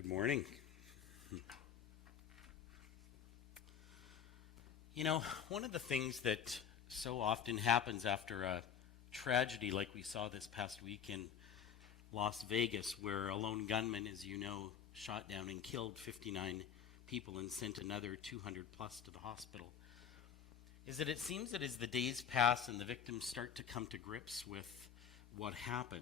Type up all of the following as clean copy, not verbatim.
Good morning. You know, one of the things that so often happens after a tragedy like we saw this past week in Las Vegas, where a lone gunman, as you know, shot down and killed 59 people and sent another 200 plus to the hospital, is that it seems that as the days pass and the victims start to come to grips with what happened,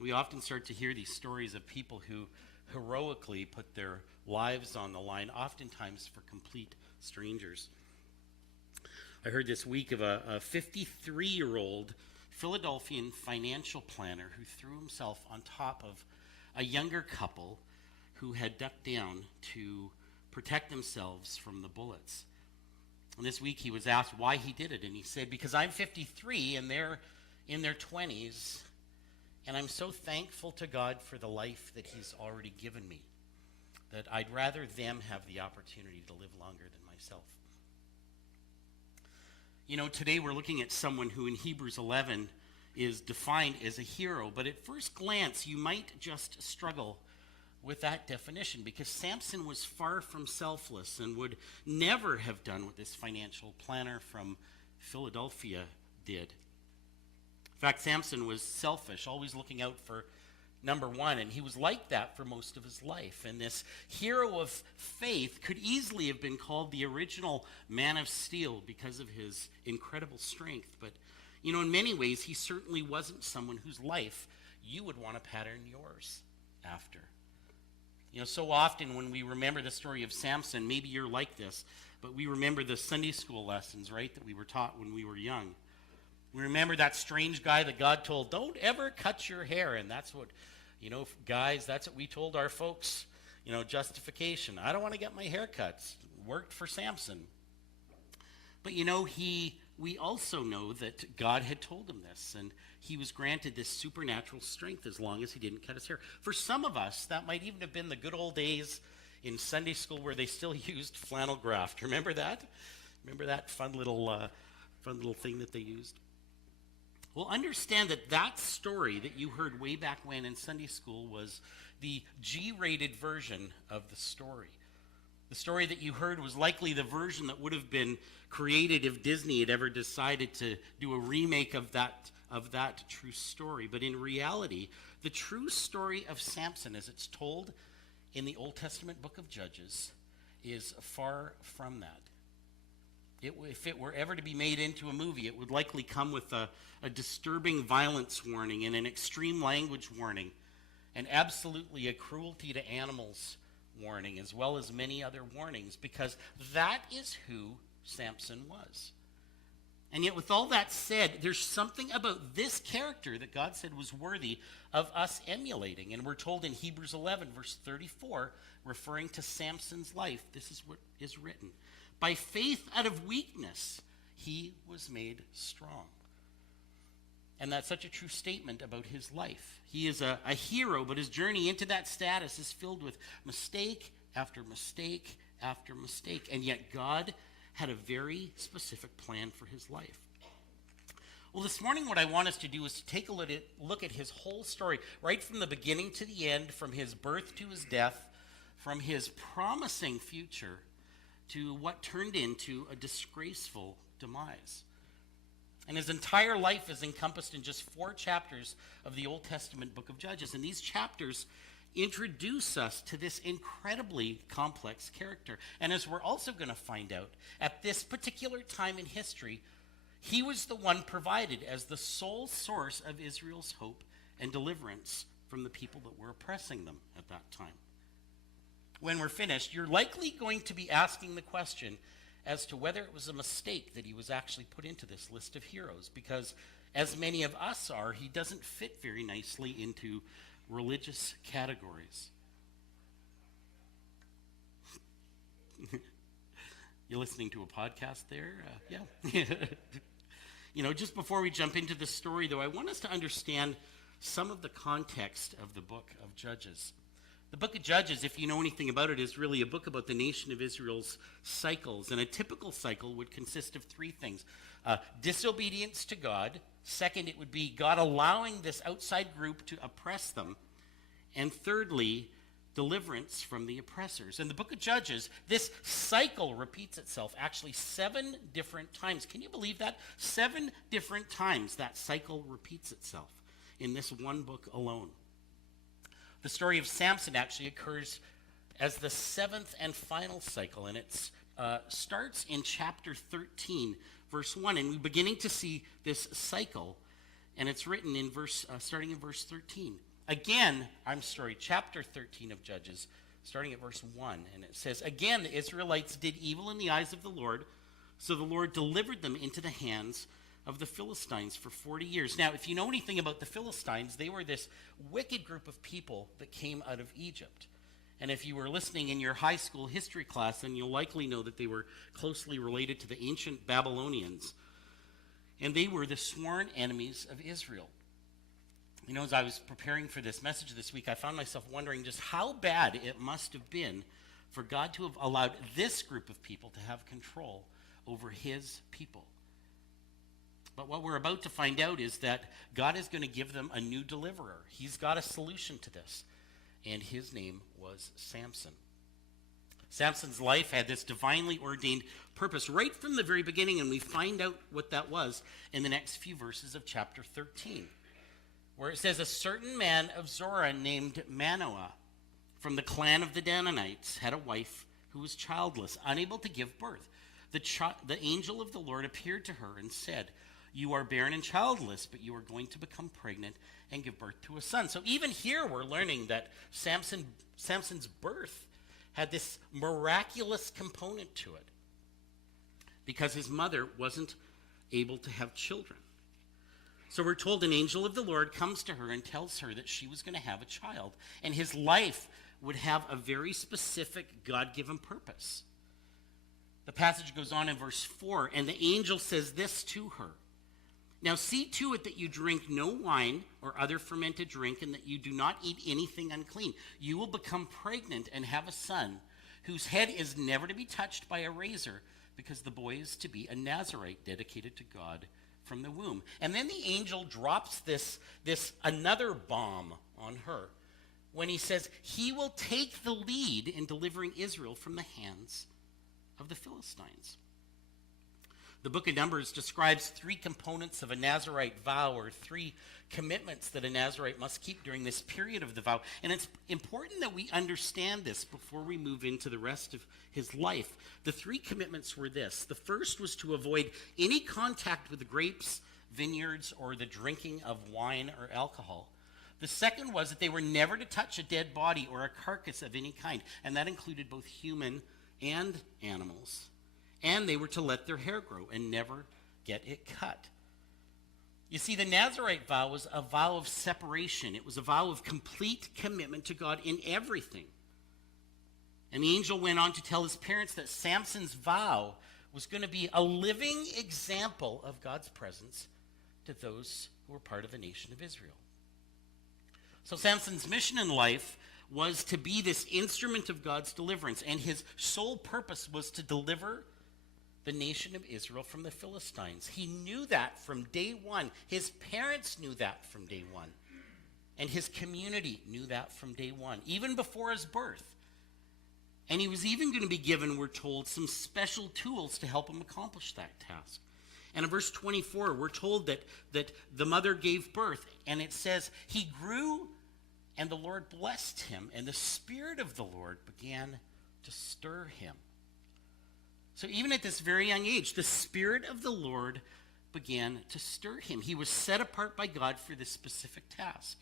we often start to hear these stories of people who heroically put their lives on the line, oftentimes for complete strangers. I heard this week of a 53-year-old Philadelphian financial planner who threw himself on top of a younger couple who had ducked down to protect themselves from the bullets. And this week he was asked why he did it, and he said, because I'm 53 and they're in their 20s, and I'm so thankful to God for the life that he's already given me, that I'd rather them have the opportunity to live longer than myself. You know, today we're looking at someone who in Hebrews 11 is defined as a hero, but at first glance you might just struggle with that definition, because Samson was far from selfless and would never have done what this financial planner from Philadelphia did. In fact, Samson was selfish, always looking out for number one, and he was like that for most of his life. And this hero of faith could easily have been called the original man of steel because of his incredible strength. But, you know, in many ways, he certainly wasn't someone whose life you would want to pattern yours after. You know, so often when we remember the story of Samson, maybe you're like this, but we remember the Sunday school lessons, right, that we were taught when we were young. We remember that strange guy that God told, don't ever cut your hair. And that's what, you know, guys, that's what we told our folks, you know, justification. I don't want to get my hair cut. Worked for Samson. But, you know, we also know that God had told him this, and he was granted this supernatural strength as long as he didn't cut his hair. For some of us, that might even have been the good old days in Sunday school where they still used flannel graft. Remember that? Remember that fun little thing that they used? Well, understand that that story that you heard way back when in Sunday school was the G-rated version of the story. The story that you heard was likely the version that would have been created if Disney had ever decided to do a remake of that true story. But in reality, the true story of Samson, as it's told in the Old Testament book of Judges, is far from that. If it were ever to be made into a movie, it would likely come with a disturbing violence warning and an extreme language warning, and absolutely a cruelty to animals warning, as well as many other warnings, because that is who Samson was. And yet, with all that said, there's something about this character that God said was worthy of us emulating. And we're told in Hebrews 11, verse 34, referring to Samson's life, this is what is written. By faith out of weakness, he was made strong. And that's such a true statement about his life. He is a hero, but his journey into that status is filled with mistake after mistake after mistake. And yet God had a very specific plan for his life. Well, this morning what I want us to do is to take a look at his whole story, right from the beginning to the end, from his birth to his death, from his promising future to what turned into a disgraceful demise. And his entire life is encompassed in just 4 chapters of the Old Testament book of Judges. And these chapters introduce us to this incredibly complex character. And as we're also going to find out, at this particular time in history, he was the one provided as the sole source of Israel's hope and deliverance from the people that were oppressing them at that time. When we're finished, you're likely going to be asking the question as to whether it was a mistake that he was actually put into this list of heroes, because as many of us are, he doesn't fit very nicely into religious categories. You're listening to a podcast there? Yeah. You know, just before we jump into the story, though, I want us to understand some of the context of the book of Judges. The book of Judges, if you know anything about it, is really a book about the nation of Israel's cycles. And a typical cycle would consist of 3 things. Disobedience to God. Second, it would be God allowing this outside group to oppress them. And thirdly, deliverance from the oppressors. In the book of Judges, this cycle repeats itself actually 7 different times. Can you believe that? 7 different times that cycle repeats itself in this one book alone. The story of Samson actually occurs as the 7th and final cycle, and it starts in chapter 13, verse 1, and we're beginning to see this cycle, and it's written in starting in verse 13. Chapter 13 of Judges, starting at verse 1, and it says, "Again, the Israelites did evil in the eyes of the Lord, so the Lord delivered them into the hands of the Philistines for 40 years. Now, if you know anything about the Philistines, they were this wicked group of people that came out of Egypt. And if you were listening in your high school history class, then you'll likely know that they were closely related to the ancient Babylonians. And they were the sworn enemies of Israel. You know, as I was preparing for this message this week, I found myself wondering just how bad it must have been for God to have allowed this group of people to have control over his people. But what we're about to find out is that God is going to give them a new deliverer. He's got a solution to this, and his name was Samson. Samson's life had this divinely ordained purpose right from the very beginning, and we find out what that was in the next few verses of chapter 13, where it says, "A certain man of Zorah named Manoah from the clan of the Danites had a wife who was childless, unable to give birth. The angel of the Lord appeared to her and said, 'You are barren and childless, but you are going to become pregnant and give birth to a son.'" So even here we're learning that Samson's birth had this miraculous component to it because his mother wasn't able to have children. So we're told an angel of the Lord comes to her and tells her that she was going to have a child, and his life would have a very specific God-given purpose. The passage goes on in verse 4, and the angel says this to her: "Now see to it that you drink no wine or other fermented drink, and that you do not eat anything unclean. You will become pregnant and have a son, whose head is never to be touched by a razor, because the boy is to be a Nazirite dedicated to God from the womb." And then the angel drops this another bomb on her when he says he will take the lead in delivering Israel from the hands of the Philistines. The book of Numbers describes 3 components of a Nazirite vow, or 3 commitments that a Nazirite must keep during this period of the vow. And it's important that we understand this before we move into the rest of his life. The 3 commitments were this. The first was to avoid any contact with the grapes, vineyards, or the drinking of wine or alcohol. The second was that they were never to touch a dead body or a carcass of any kind, and that included both human and animals. And they were to let their hair grow and never get it cut. You see, the Nazirite vow was a vow of separation. It was a vow of complete commitment to God in everything. And the angel went on to tell his parents that Samson's vow was going to be a living example of God's presence to those who were part of the nation of Israel. So Samson's mission in life was to be this instrument of God's deliverance, and his sole purpose was to deliver the nation of Israel from the Philistines. He knew that from day one. His parents knew that from day one. And his community knew that from day one, even before his birth. And he was even going to be given, we're told, some special tools to help him accomplish that task. And in verse 24, we're told that the mother gave birth, and it says, "He grew, and the Lord blessed him, and the Spirit of the Lord began to stir him." So even at this very young age, the Spirit of the Lord began to stir him. He was set apart by God for this specific task.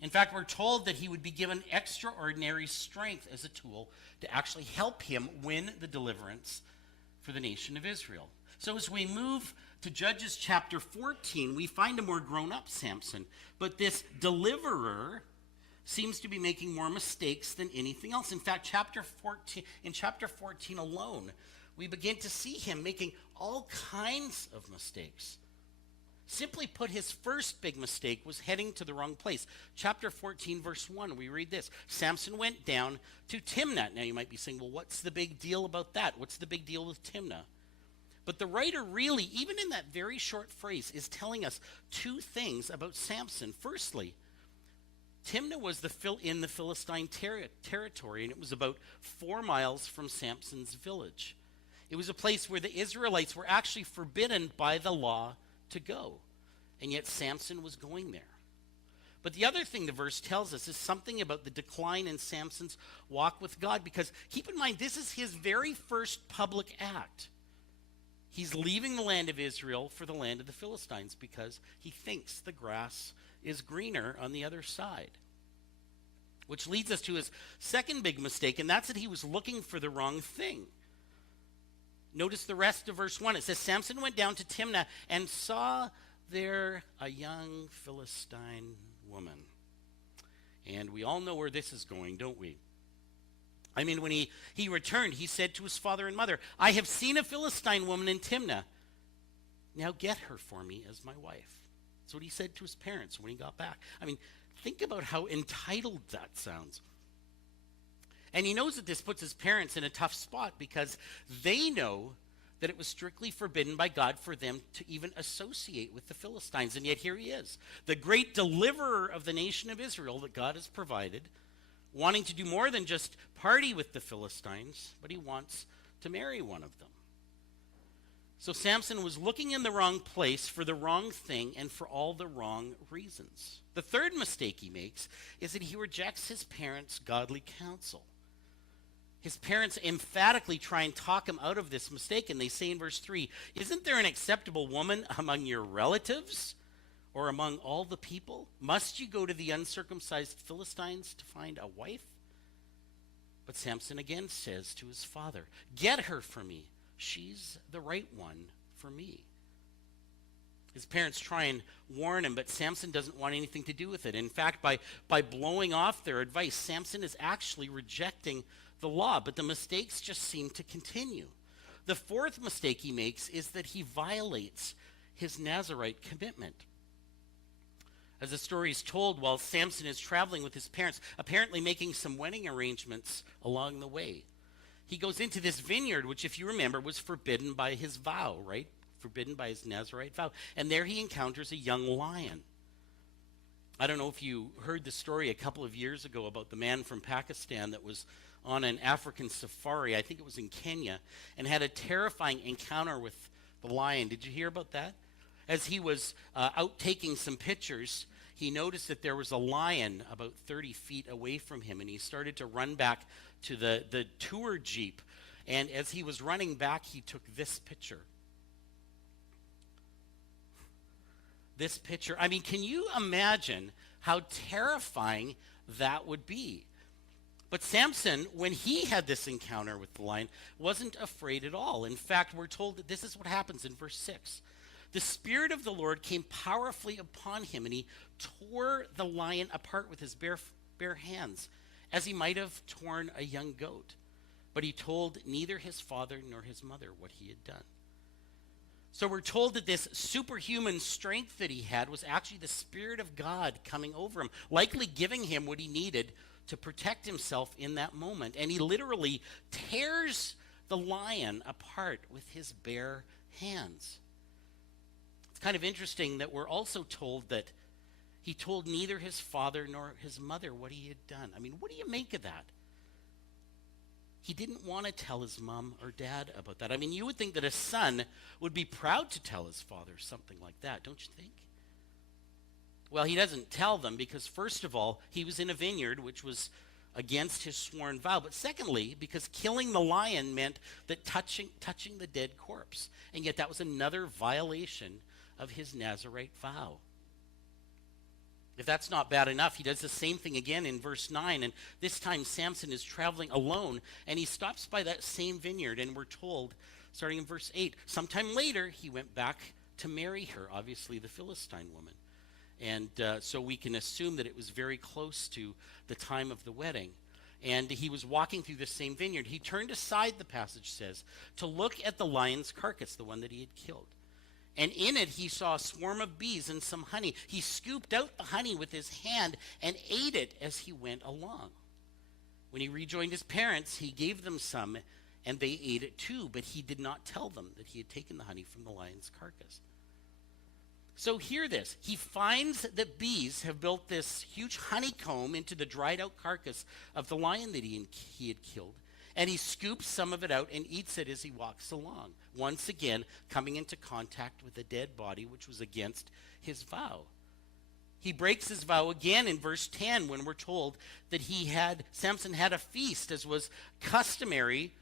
In fact, we're told that he would be given extraordinary strength as a tool to actually help him win the deliverance for the nation of Israel. So as we move to Judges chapter 14, we find a more grown-up Samson. But this deliverer seems to be making more mistakes than anything else. In fact, in chapter 14 alone, we begin to see him making all kinds of mistakes. Simply put, his first big mistake was heading to the wrong place. Chapter 14, verse 1, we read this: "Samson went down to Timnah." Now you might be saying, well, what's the big deal about that? What's the big deal with Timnah? But the writer really, even in that very short phrase, is telling us 2 things about Samson. Firstly, Timnah was in the Philistine territory, and it was about 4 miles from Samson's village. It was a place where the Israelites were actually forbidden by the law to go, and yet Samson was going there. But the other thing the verse tells us is something about the decline in Samson's walk with God, because keep in mind, this is his very first public act. He's leaving the land of Israel for the land of the Philistines because he thinks the grass is greener on the other side. Which leads us to his second big mistake, and that's that he was looking for the wrong thing. Notice the rest of verse 1. It says, Samson went down to Timnah and saw there a young Philistine woman. And we all know where this is going, don't we? I mean, when he returned, he said to his father and mother, I have seen a Philistine woman in Timnah. Now get her for me as my wife. That's what he said to his parents when he got back. I mean, think about how entitled that sounds. And he knows that this puts his parents in a tough spot because they know that it was strictly forbidden by God for them to even associate with the Philistines. And yet here he is, the great deliverer of the nation of Israel that God has provided, wanting to do more than just party with the Philistines, but he wants to marry one of them. So Samson was looking in the wrong place for the wrong thing and for all the wrong reasons. The third mistake he makes is that he rejects his parents' godly counsel. His parents emphatically try and talk him out of this mistake, and they say in verse 3, isn't there an acceptable woman among your relatives or among all the people? Must you go to the uncircumcised Philistines to find a wife? But Samson again says to his father, get her for me. She's the right one for me. His parents try and warn him, but Samson doesn't want anything to do with it. In fact, by blowing off their advice, Samson is actually rejecting the law, but the mistakes just seem to continue. The fourth mistake he makes is that he violates his Nazirite commitment. As the story is told, while Samson is traveling with his parents, apparently making some wedding arrangements along the way, he goes into this vineyard, which, if you remember, was forbidden by his vow, right? Forbidden by his Nazirite vow. And there he encounters a young lion. I don't know if you heard the story a couple of years ago about the man from Pakistan that was on an African safari, I think it was in Kenya, and had a terrifying encounter with the lion. Did you hear about that? As he was out taking some pictures, he noticed that there was a lion about 30 feet away from him, and he started to run back to the tour jeep. And as he was running back, he took this picture. This picture. I mean, can you imagine how terrifying that would be? But Samson, when he had this encounter with the lion, wasn't afraid at all. In fact, we're told that this is what happens in verse 6. The Spirit of the Lord came powerfully upon him, and he tore the lion apart with his bare hands, as he might have torn a young goat. But he told neither his father nor his mother what he had done. So we're told that this superhuman strength that he had was actually the Spirit of God coming over him, likely giving him what he needed to protect himself in that moment. And he literally tears the lion apart with his bare hands. It's kind of interesting that we're also told that he told neither his father nor his mother what he had done. I mean, what do you make of that? He didn't want to tell his mom or dad about that. I mean, you would think that a son would be proud to tell his father something like that, don't you think? Well, he doesn't tell them because, first of all, he was in a vineyard, which was against his sworn vow. But secondly, because killing the lion meant that touching the dead corpse. And yet that was another violation of his Nazirite vow. If that's not bad enough, he does the same thing again in verse 9. And this time Samson is traveling alone, and he stops by that same vineyard. And we're told, starting in verse 8, sometime later he went back to marry her, obviously the Philistine woman. And so we can assume that it was very close to the time of the wedding. And he was walking through the same vineyard. He turned aside, the passage says, to look at the lion's carcass, the one that he had killed. And in it he saw a swarm of bees and some honey. He scooped out the honey with his hand and ate it as he went along. When he rejoined his parents, he gave them some, and they ate it too. But he did not tell them that he had taken the honey from the lion's carcass. So hear this. He finds that bees have built this huge honeycomb into the dried out carcass of the lion that he had killed. And he scoops some of it out and eats it as he walks along, once again coming into contact with a dead body, which was against his vow. He breaks his vow again in verse 10 when we're told that Samson had a feast, as was customary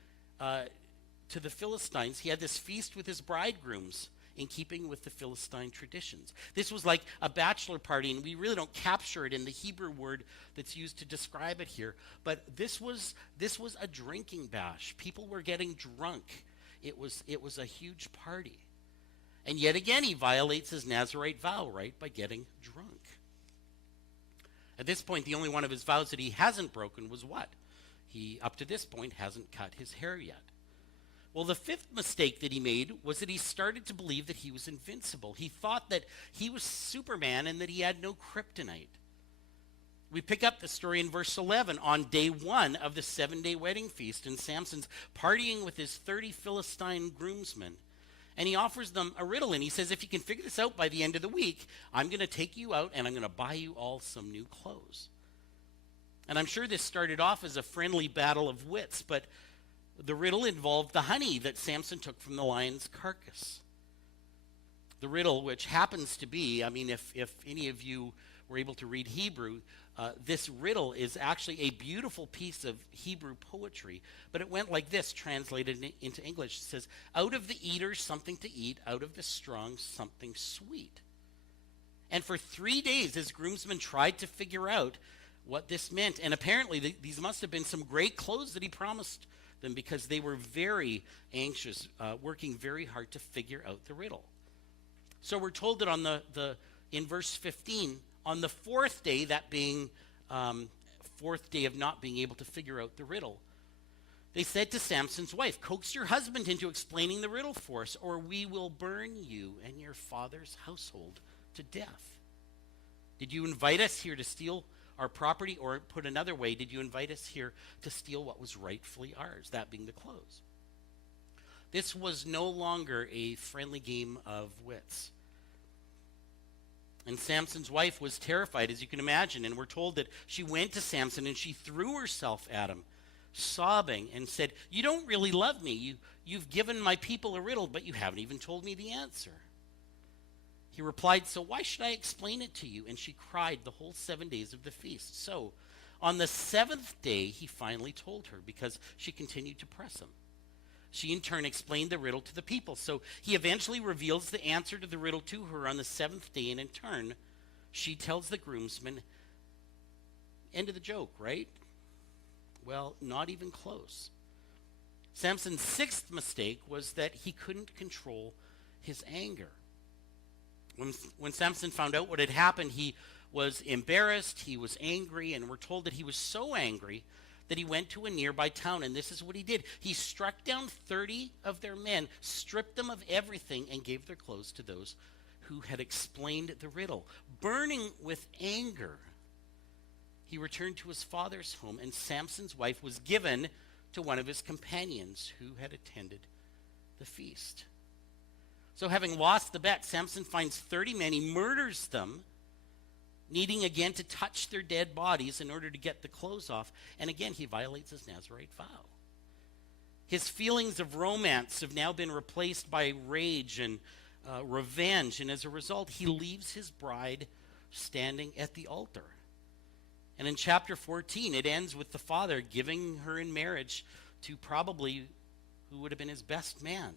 to the Philistines. He had this feast with his bridegrooms in keeping with the Philistine traditions. This was like a bachelor party, and we really don't capture it in the Hebrew word that's used to describe it here. But this was a drinking bash. People were getting drunk. It was a huge party. And yet again, he violates his Nazirite vow, right, by getting drunk. At this point, the only one of his vows that he hasn't broken was what? He, up to this point, hasn't cut his hair yet. Well, the fifth mistake that he made was that he started to believe that he was invincible. He thought that he was Superman and that he had no kryptonite. We pick up the story in verse 11 on day 1 of the 7-day wedding feast, and Samson's partying with his 30 Philistine groomsmen. And he offers them a riddle, and he says, if you can figure this out by the end of the week, I'm going to take you out and I'm going to buy you all some new clothes. And I'm sure this started off as a friendly battle of wits, but the riddle involved the honey that Samson took from the lion's carcass. The riddle, which happens to be, I mean, if any of you were able to read Hebrew, this riddle is actually a beautiful piece of Hebrew poetry. But it went like this, translated into English. It says, out of the eater something to eat, out of the strong something sweet. And for 3 days, his groomsmen tried to figure out what this meant. And apparently, these must have been some great clothes that he promised them, because they were very anxious, working very hard to figure out the riddle. So we're told that in verse 15, on the 4th day, that being 4th day of not being able to figure out the riddle, they said to Samson's wife, coax your husband into explaining the riddle for us, or we will burn you and your father's household to death. Did you invite us here to steal our property? Or put another way, did you invite us here to steal what was rightfully ours, that being the clothes? This was no longer a friendly game of wits. And Samson's wife was terrified, as you can imagine, and we're told that she went to Samson and she threw herself at him, sobbing, and said, you don't really love me. You've given my people a riddle, but you haven't even told me the answer. He replied, so why should I explain it to you? And she cried the whole 7 days of the feast. So on the 7th day, he finally told her, because she continued to press him. She in turn explained the riddle to the people. So he eventually reveals the answer to the riddle to her on the 7th day, and in turn, she tells the groomsmen, end of the joke, right? Well, not even close. Samson's 6th mistake was that he couldn't control his anger. When Samson found out what had happened, he was embarrassed, he was angry, and we're told that he was so angry that he went to a nearby town, and this is what he did. He struck down 30 of their men, stripped them of everything, and gave their clothes to those who had explained the riddle. Burning with anger, he returned to his father's home, and Samson's wife was given to one of his companions who had attended the feast. So having lost the bet, Samson finds 30 men, he murders them, needing again to touch their dead bodies in order to get the clothes off. And again, he violates his Nazirite vow. His feelings of romance have now been replaced by rage and revenge, and as a result, he leaves his bride standing at the altar. And in chapter 14, it ends with the father giving her in marriage to probably who would have been his best man.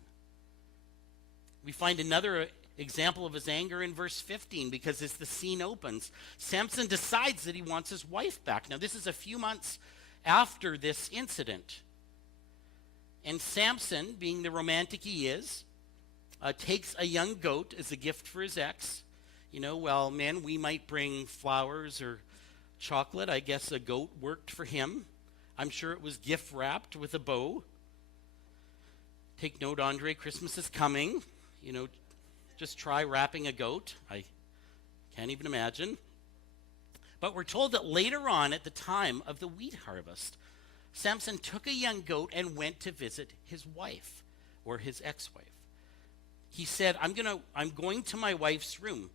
We find another example of his anger in verse 15, because as the scene opens, Samson decides that he wants his wife back. Now, this is a few months after this incident. And Samson, being the romantic he is, takes a young goat as a gift for his ex. You know, well, men, we might bring flowers or chocolate. I guess a goat worked for him. I'm sure it was gift wrapped with a bow. Take note, Andre, Christmas is coming. You know, just try wrapping a goat. I can't even imagine. But we're told that later on, at the time of the wheat harvest, Samson took a young goat and went to visit his wife, or his ex-wife. He said, I'm going to my wife's room,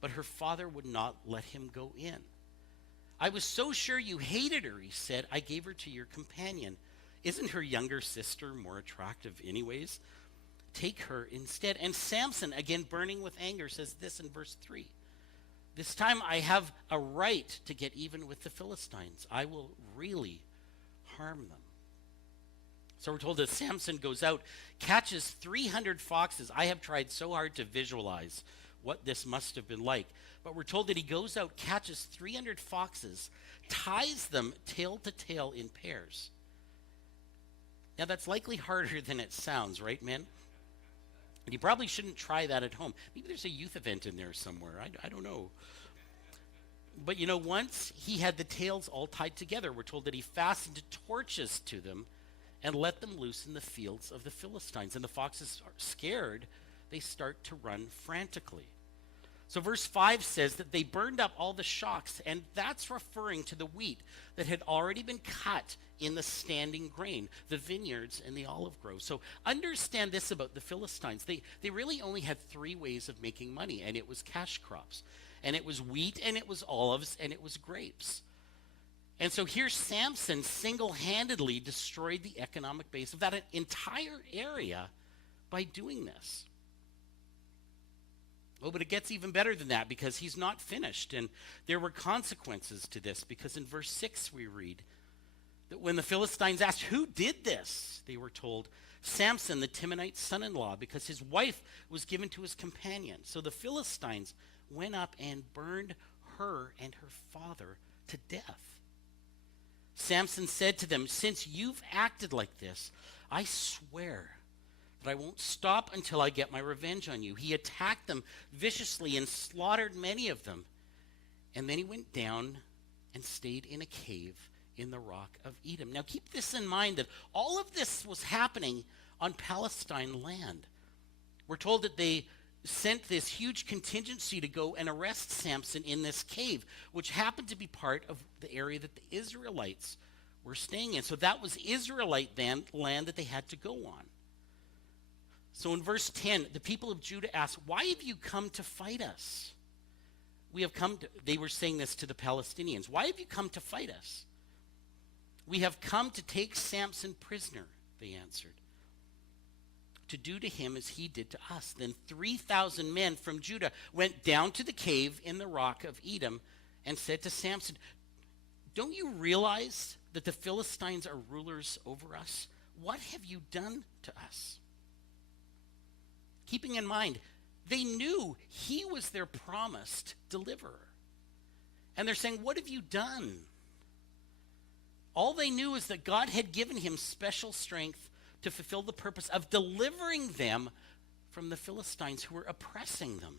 but her father would not let him go in. I was so sure you hated her, he said, I gave her to your companion. Isn't her younger sister more attractive anyways? Take her instead. And Samson, again burning with anger, says this in verse 3. This time I have a right to get even with the Philistines. I will really harm them. So we're told that Samson goes out, catches 300 foxes. I have tried so hard to visualize what this must have been like. But we're told that he goes out, catches 300 foxes, ties them tail to tail in pairs. Now that's likely harder than it sounds, right, men? And you probably shouldn't try that at home. Maybe there's a youth event in there somewhere. I don't know. But once he had the tails all tied together, we're told that he fastened torches to them and let them loose in the fields of the Philistines. And the foxes are scared. They start to run frantically. So verse 5 says that they burned up all the shocks, and that's referring to the wheat that had already been cut in the standing grain, the vineyards and the olive groves. So understand this about the Philistines. They really only had three ways of making money, and it was cash crops. And it was wheat, and it was olives, and it was grapes. And so here Samson single-handedly destroyed the economic base of that entire area by doing this. Oh, but it gets even better than that, because he's not finished. And there were consequences to this, because in verse 6 we read that when the Philistines asked, who did this? They were told, Samson, the Timonite's son-in-law, because his wife was given to his companion. So the Philistines went up and burned her and her father to death. Samson said to them, since you've acted like this, I swear that I won't stop until I get my revenge on you. He attacked them viciously and slaughtered many of them. And then he went down and stayed in a cave in the rock of Edom. Now keep this in mind, that all of this was happening on Palestine land. We're told that they sent this huge contingency to go and arrest Samson in this cave, which happened to be part of the area that the Israelites were staying in. So that was Israelite land that they had to go on. So in verse 10, the people of Judah asked, why have you come to fight us? They were saying this to the Palestinians. Why have you come to fight us? We have come to take Samson prisoner, they answered, to do to him as he did to us. Then 3,000 men from Judah went down to the cave in the rock of Edom and said to Samson, don't you realize that the Philistines are rulers over us? What have you done to us? Keeping in mind, they knew he was their promised deliverer. And they're saying, what have you done? All they knew is that God had given him special strength to fulfill the purpose of delivering them from the Philistines who were oppressing them.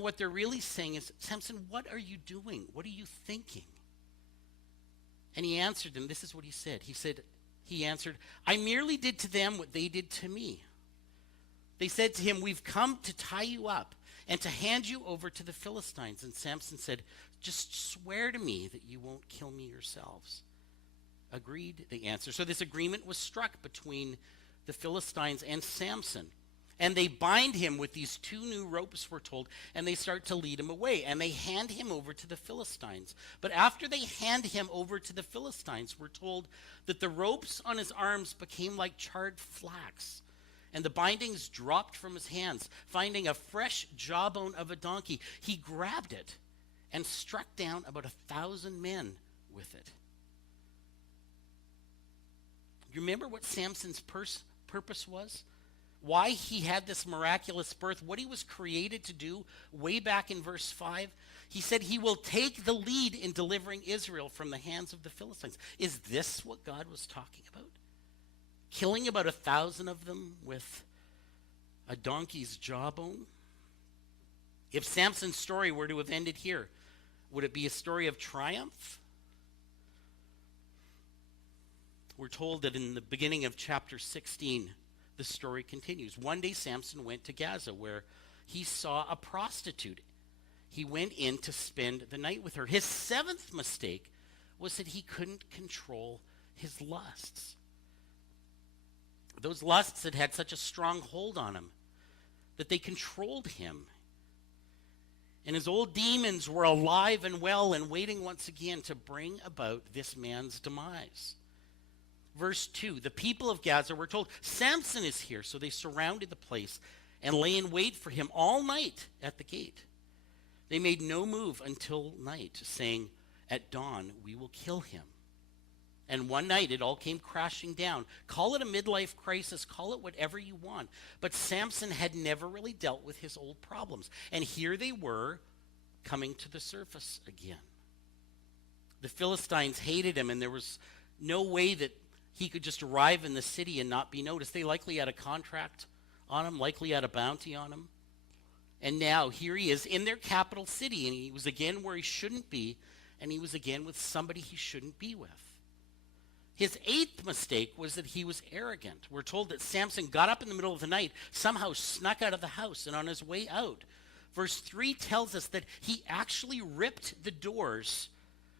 What they're really saying is, Samson, what are you doing? What are you thinking? And he answered them. This is what he said. He answered, I merely did to them what they did to me. They said to him, we've come to tie you up and to hand you over to the Philistines. And Samson said, just swear to me that you won't kill me yourselves. Agreed, they answered. So this agreement was struck between the Philistines and Samson. And they bind him with these two new ropes, we're told, and they start to lead him away. And they hand him over to the Philistines. But after they hand him over to the Philistines, we're told that the ropes on his arms became like charred flax. And the bindings dropped from his hands. Finding a fresh jawbone of a donkey, he grabbed it and struck down about 1,000 men with it. You remember what Samson's purpose was? Why he had this miraculous birth, what he was created to do way back in verse 5? He said he will take the lead in delivering Israel from the hands of the Philistines. Is this what God was talking about? Killing about 1,000 of them with a donkey's jawbone? If Samson's story were to have ended here, would it be a story of triumph? We're told that in the beginning of chapter 16, the story continues. One day Samson went to Gaza, where he saw a prostitute. He went in to spend the night with her. His seventh mistake was that he couldn't control his lusts. Those lusts had had such a strong hold on him that they controlled him. And his old demons were alive and well and waiting once again to bring about this man's demise. Verse 2, the people of Gaza were told, Samson is here. So they surrounded the place and lay in wait for him all night at the gate. They made no move until night, saying, at dawn we will kill him. And one night it all came crashing down. Call it a midlife crisis, call it whatever you want. But Samson had never really dealt with his old problems. And here they were coming to the surface again. The Philistines hated him, and there was no way that he could just arrive in the city and not be noticed. They likely had a contract on him, likely had a bounty on him. And now here he is in their capital city, and he was again where he shouldn't be, and he was again with somebody he shouldn't be with. His eighth mistake was that he was arrogant. We're told that Samson got up in the middle of the night, somehow snuck out of the house, and on his way out, verse 3 tells us that he actually ripped the doors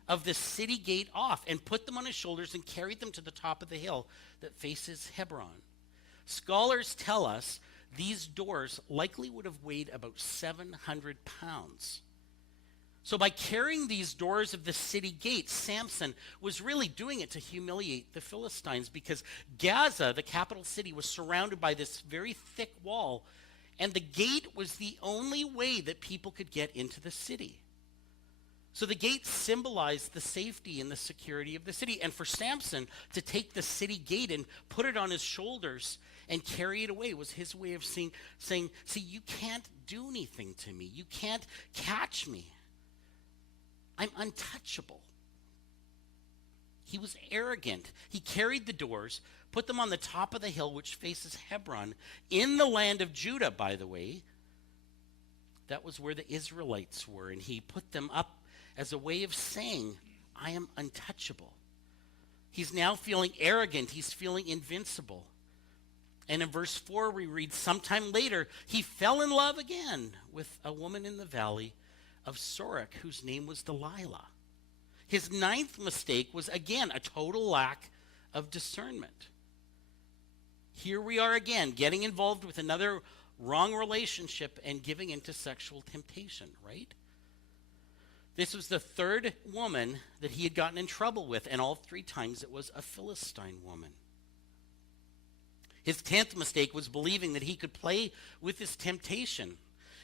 of the city gate off and put them on his shoulders and carried them to the top of the hill that faces Hebron. Scholars tell us these doors likely would have weighed about 700 pounds. So by carrying these doors of the city gate, Samson was really doing it to humiliate the Philistines, because Gaza, the capital city, was surrounded by this very thick wall, and the gate was the only way that people could get into the city. So the gate symbolized the safety and the security of the city. And for Samson to take the city gate and put it on his shoulders and carry it away was his way of saying, see, you can't do anything to me. You can't catch me. I'm untouchable. He was arrogant. He carried the doors, put them on the top of the hill which faces Hebron, in the land of Judah, by the way. That was where the Israelites were, and he put them up as a way of saying, I am untouchable. He's now feeling arrogant. He's feeling invincible. And in verse 4 we read, sometime later he fell in love again with a woman in the valley of Sorek whose name was Delilah. His ninth mistake was again a total lack of discernment. Here we are again, getting involved with another wrong relationship and giving into sexual temptation, right? This was the third woman that he had gotten in trouble with, and all three times it was a Philistine woman. His 10th mistake was believing that he could play with this temptation.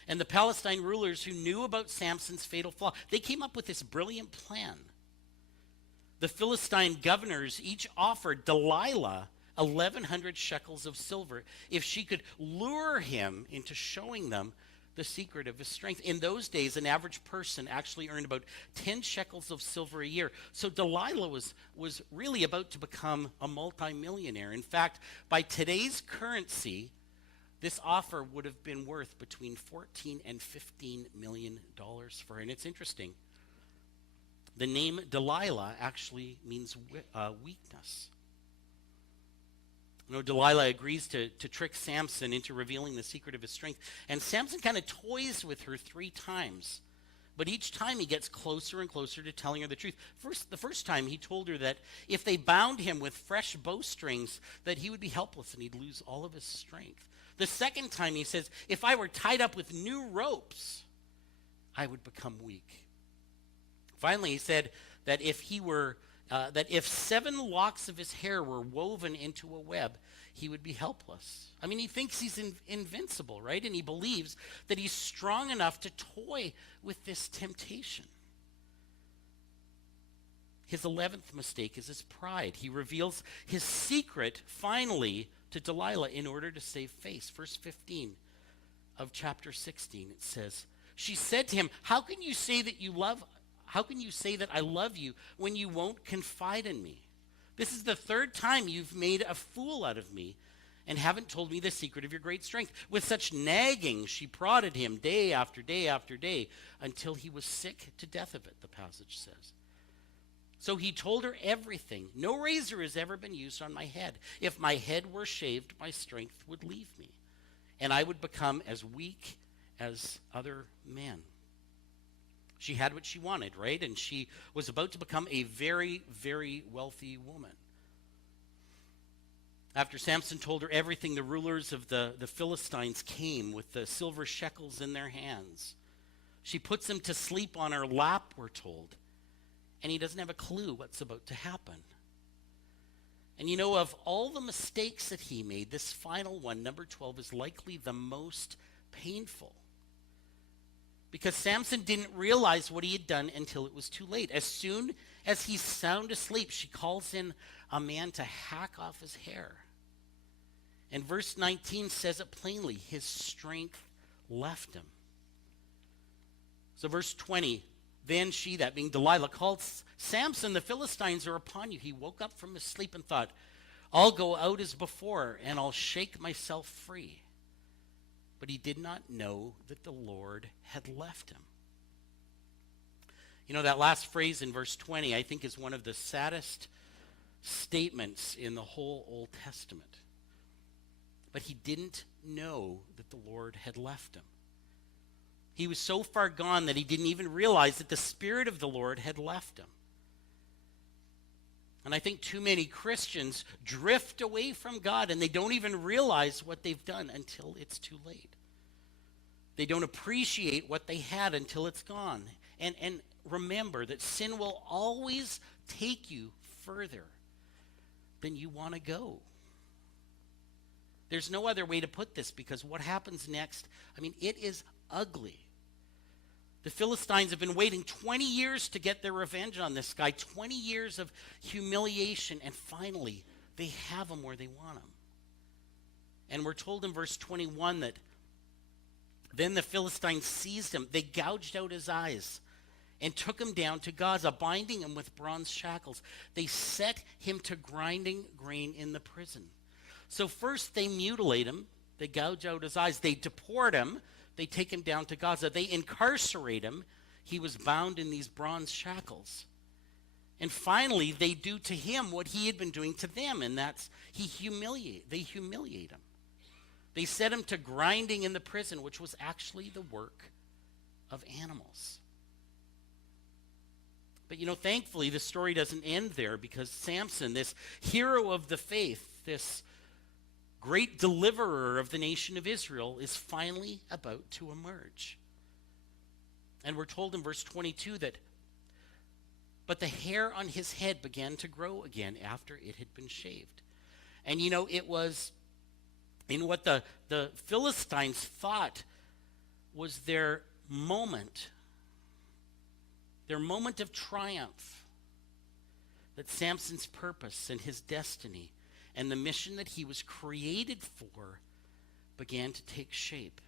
And the Palestine rulers who knew about Samson's fatal flaw, they came up with this brilliant plan. The Philistine governors each offered Delilah 1,100 shekels of silver if she could lure him into showing them the secret of his strength. In those days, an average person actually earned about 10 shekels of silver a year. So Delilah was really about to become a multimillionaire. In fact, by today's currency, this offer would have been worth between $14 and $15 million for her. And it's interesting. The name Delilah actually means weakness. You know, Delilah agrees to trick Samson into revealing the secret of his strength. And Samson kind of toys with her 3 times. But each time he gets closer and closer to telling her the truth. The first time he told her that if they bound him with fresh bowstrings, that he would be helpless and he'd lose all of his strength. The second time he says, if I were tied up with new ropes, I would become weak. Finally, he said that if 7 locks of his hair were woven into a web, he would be helpless. I mean, he thinks he's invincible, right? And he believes that he's strong enough to toy with this temptation. His 11th mistake is his pride. He reveals his secret, finally, to Delilah in order to save face. Verse 15 of chapter 16, it says, she said to him, how can you say that I love you when you won't confide in me? This is the 3rd time you've made a fool out of me and haven't told me the secret of your great strength. With such nagging, she prodded him day after day after day until he was sick to death of it, the passage says. So he told her everything. No razor has ever been used on my head. If my head were shaved, my strength would leave me, and I would become as weak as other men. She had what she wanted, right? And she was about to become a very, very wealthy woman. After Samson told her everything, the rulers of the Philistines came with the silver shekels in their hands. She puts him to sleep on her lap, we're told, and he doesn't have a clue what's about to happen. And you know, of all the mistakes that he made, this final one, number 12, is likely the most painful. Because Samson didn't realize what he had done until it was too late. As soon as he's sound asleep, she calls in a man to hack off his hair. And verse 19 says it plainly, his strength left him. So verse 20, then she, that being Delilah, called Samson, the Philistines are upon you. He woke up from his sleep and thought, I'll go out as before and I'll shake myself free. But he did not know that the Lord had left him. You know, that last phrase in verse 20, I think, is one of the saddest statements in the whole Old Testament. But he didn't know that the Lord had left him. He was so far gone that he didn't even realize that the Spirit of the Lord had left him. And I think too many Christians drift away from God and they don't even realize what they've done until it's too late. They don't appreciate what they had until it's gone. And remember that sin will always take you further than you want to go. There's no other way to put this, because what happens next, I mean, it is ugly. The Philistines have been waiting 20 years to get their revenge on this guy, 20 years of humiliation, and finally, they have him where they want him. And we're told in verse 21 that then the Philistines seized him. They gouged out his eyes and took him down to Gaza, binding him with bronze shackles. They set him to grinding grain in the prison. So first they mutilate him, they gouge out his eyes, they deport him, they take him down to Gaza, they incarcerate him. He was bound in these bronze shackles. And finally, they do to him what he had been doing to them, and that's they humiliate him. They set him to grinding in the prison, which was actually the work of animals. But you know, thankfully, the story doesn't end there, because Samson, this hero of the faith, this great deliverer of the nation of Israel, is finally about to emerge. And we're told in verse 22 that, but the hair on his head began to grow again after it had been shaved. And you know, it was in what the Philistines thought was their moment of triumph, that Samson's purpose and his destiny and the mission that he was created for began to take shape.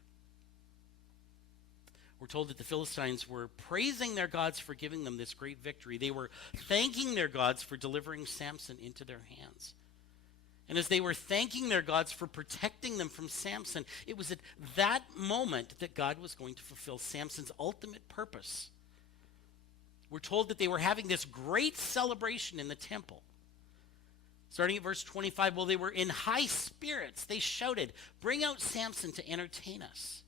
We're told that the Philistines were praising their gods for giving them this great victory. They were thanking their gods for delivering Samson into their hands. And as they were thanking their gods for protecting them from Samson, it was at that moment that God was going to fulfill Samson's ultimate purpose. We're told that they were having this great celebration in the temple. Starting at verse 25, well, they were in high spirits. They shouted, "Bring out Samson to entertain us."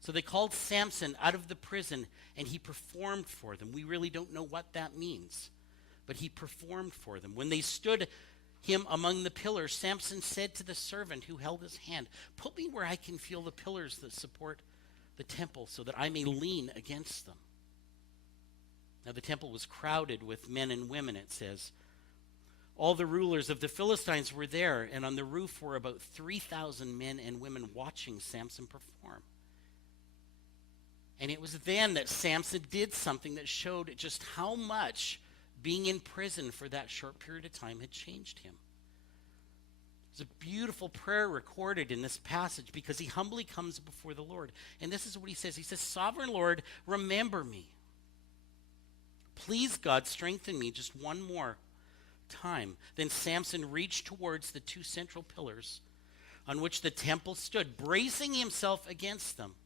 So they called Samson out of the prison, and he performed for them. We really don't know what that means, but he performed for them. When they stood him among the pillars, Samson said to the servant who held his hand, "Put me where I can feel the pillars that support the temple, so that I may lean against them." Now the temple was crowded with men and women, it says. All the rulers of the Philistines were there, and on the roof were about 3,000 men and women watching Samson perform. And it was then that Samson did something that showed just how much being in prison for that short period of time had changed him. There's a beautiful prayer recorded in this passage, because he humbly comes before the Lord. And this is what he says. He says, "Sovereign Lord, remember me. Please, God, strengthen me just one more time." Then Samson reached towards the two central pillars on which the temple stood, bracing himself against them,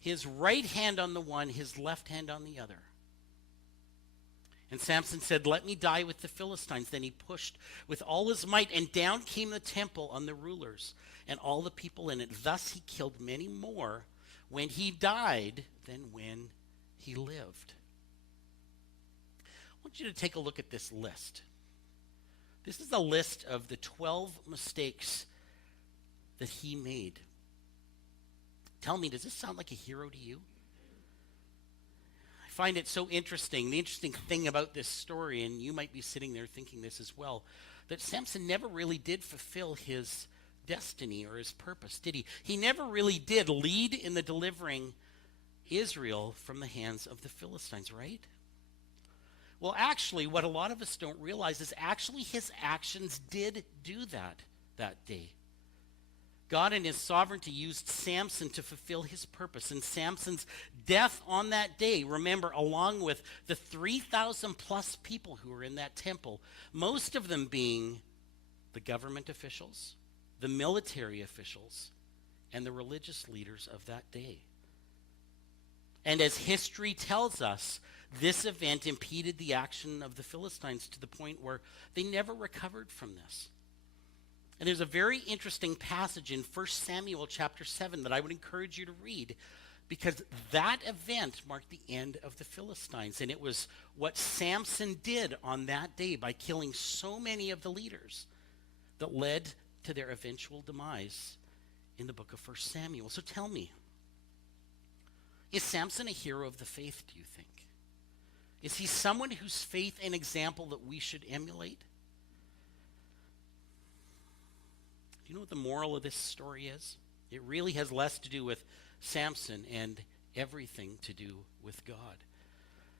his right hand on the one, his left hand on the other. And Samson said, "Let me die with the Philistines." Then he pushed with all his might, and down came the temple on the rulers and all the people in it. Thus he killed many more when he died than when he lived. I want you to take a look at this list. This is a list of the 12 mistakes that he made. Tell me, does this sound like a hero to you? I find it so interesting. The interesting thing about this story, and you might be sitting there thinking this as well, that Samson never really did fulfill his destiny or his purpose, did he? He never really did lead in the delivering Israel from the hands of the Philistines, right? Well, actually, what a lot of us don't realize is actually his actions did do that day. God in his sovereignty used Samson to fulfill his purpose. And Samson's death on that day, remember, along with the 3,000 plus people who were in that temple, most of them being the government officials, the military officials, and the religious leaders of that day. And as history tells us, this event impeded the action of the Philistines to the point where they never recovered from this. And there's a very interesting passage in 1 Samuel chapter 7 that I would encourage you to read, because that event marked the end of the Philistines. And it was what Samson did on that day by killing so many of the leaders that led to their eventual demise in the book of 1 Samuel. So tell me, is Samson a hero of the faith, do you think? Is he someone whose faith and example that we should emulate? Do you know what the moral of this story is? It really has less to do with Samson and everything to do with God.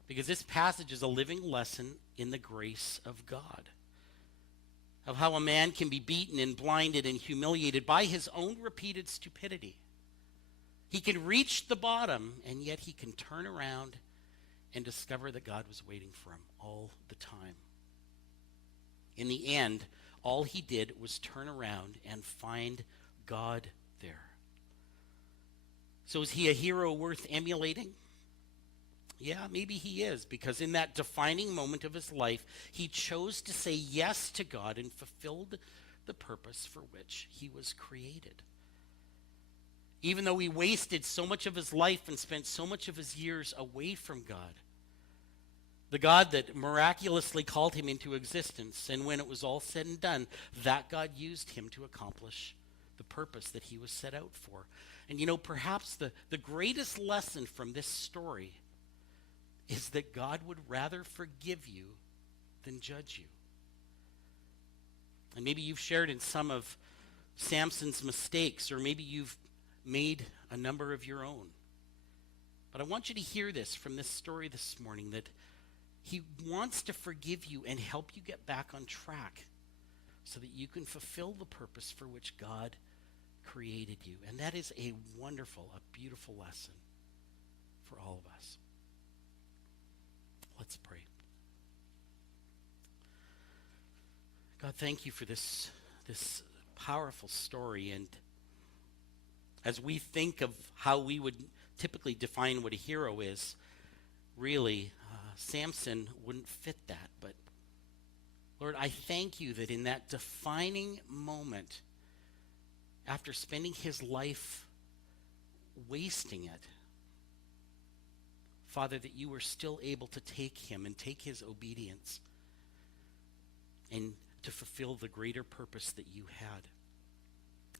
Because this passage is a living lesson in the grace of God, of how a man can be beaten and blinded and humiliated by his own repeated stupidity. He can reach the bottom, and yet he can turn around and discover that God was waiting for him all the time. In the end, all he did was turn around and find God there. So is he a hero worth emulating? Yeah, maybe he is, because in that defining moment of his life, he chose to say yes to God and fulfilled the purpose for which he was created. Even though he wasted so much of his life and spent so much of his years away from God, the God that miraculously called him into existence, and when it was all said and done, that God used him to accomplish the purpose that he was set out for. And you know, perhaps the greatest lesson from this story is that God would rather forgive you than judge you. And maybe you've shared in some of Samson's mistakes, or maybe you've made a number of your own. But I want you to hear this from this story this morning, that he wants to forgive you and help you get back on track so that you can fulfill the purpose for which God created you. And that is a wonderful, a beautiful lesson for all of us. Let's pray. God, thank you for this powerful story. And as we think of how we would typically define what a hero is, really, Samson wouldn't fit that. But Lord, I thank you that in that defining moment, after spending his life wasting it, Father, that you were still able to take him and take his obedience and to fulfill the greater purpose that you had.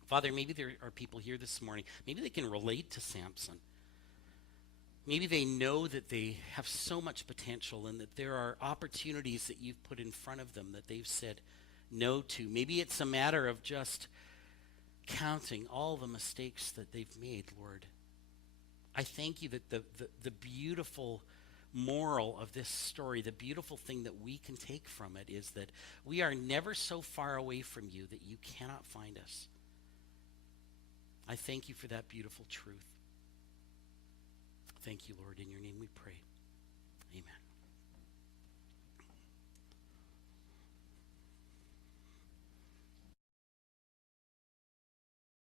Father, maybe there are people here this morning, maybe they can relate to Samson. Maybe they know that they have so much potential and that there are opportunities that you've put in front of them that they've said no to. Maybe it's a matter of just counting all the mistakes that they've made, Lord. I thank you that the beautiful moral of this story, the beautiful thing that we can take from it, is that we are never so far away from you that you cannot find us. I thank you for that beautiful truth. Thank you, Lord. In your name we pray. Amen.